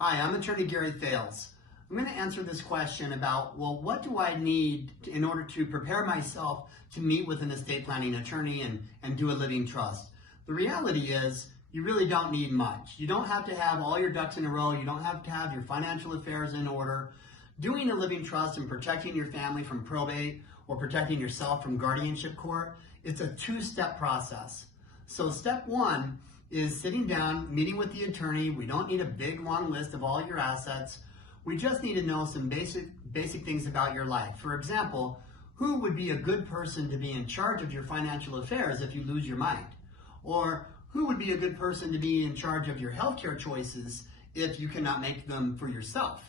Hi, I'm Attorney Gary Fales. I'm going to answer this question about, well, what do I need in order to prepare myself to meet with an estate planning attorney and do a living trust? The reality is you really don't need much. You don't have to have all your ducks in a row. You don't have to have your financial affairs in order. Doing a living trust and protecting your family from probate or protecting yourself from guardianship court, it's a two-step process. So step one is sitting down, meeting with the attorney. We don't need a big long list of all your assets. We just need to know some basic things about your life. For example, who would be a good person to be in charge of your financial affairs if you lose your mind? Or who would be a good person to be in charge of your healthcare choices if you cannot make them for yourself?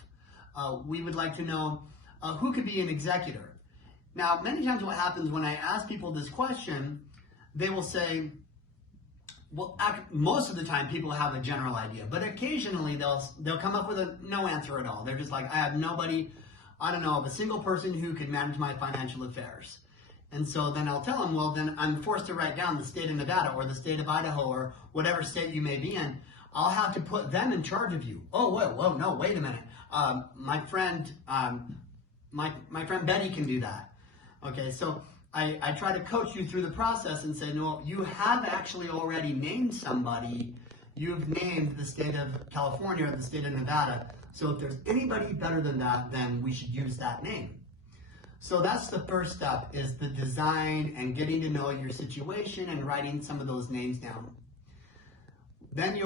We would like to know who could be an executor. Now, many times what happens when I ask people this question, they will say, well, most of the time people have a general idea, but occasionally they'll come up with no answer at all. They're just like, I have nobody, I don't know of a single person who could manage my financial affairs. And so then I'll tell them, well, then I'm forced to write down the state of Nevada or the state of Idaho or whatever state you may be in. I'll have to put them in charge of you. Oh, whoa, no, wait a minute. My friend Betty can do that. Okay, so I try to coach you through the process and say, no, you have actually already named somebody. You've named the state of California or the state of Nevada. So if there's anybody better than that, then we should use that name. So that's the first step, is the design and getting to know your situation and writing some of those names down. Then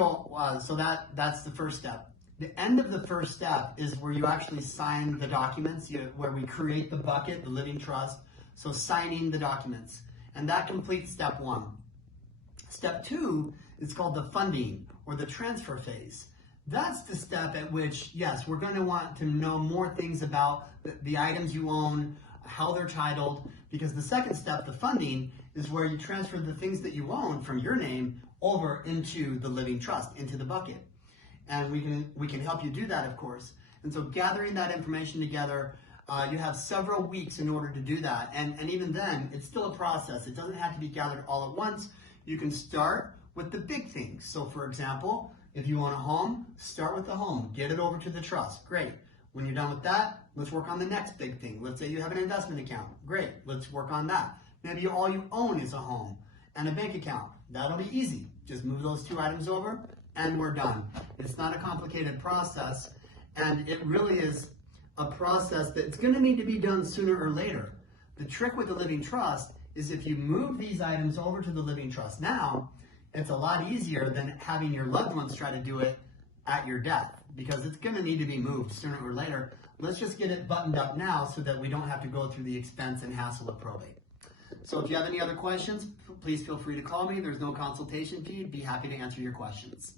that's the first step. The end of the first step is where you actually sign the documents, where we create the bucket, the living trust. So signing the documents. And that completes step one. Step two is called the funding or the transfer phase. That's the step at which, yes, we're going to want to know more things about the items you own, how they're titled, because the second step, the funding, is where you transfer the things that you own from your name over into the living trust, into the bucket. And we can help you do that, of course. And so gathering that information together, you have several weeks in order to do that. And even then, it's still a process. It doesn't have to be gathered all at once. You can start with the big things. So for example, if you own a home, start with the home. Get it over to the trust. Great. When you're done with that, let's work on the next big thing. Let's say you have an investment account. Great. Let's work on that. Maybe all you own is a home and a bank account. That'll be easy. Just move those two items over and we're done. It's not a complicated process, and it really is a process that's going to need to be done sooner or later. The trick with the living trust is if you move these items over to the living trust now, it's a lot easier than having your loved ones try to do it at your death, because it's going to need to be moved sooner or later. Let's just get it buttoned up now so that we don't have to go through the expense and hassle of probate. So if you have any other questions, please feel free to call me. There's no consultation fee. Be happy to answer your questions.